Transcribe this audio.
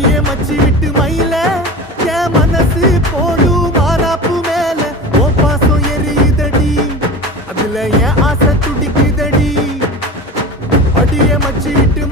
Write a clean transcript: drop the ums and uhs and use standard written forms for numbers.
அடியே மச்சி விட்டு மயில என் மனசு போடு மாறாப்பு மேல ஓ பாசம் எரியுதடி அதுல என் ஆசை துடிக்குதடி அடியே மச்சி விட்டு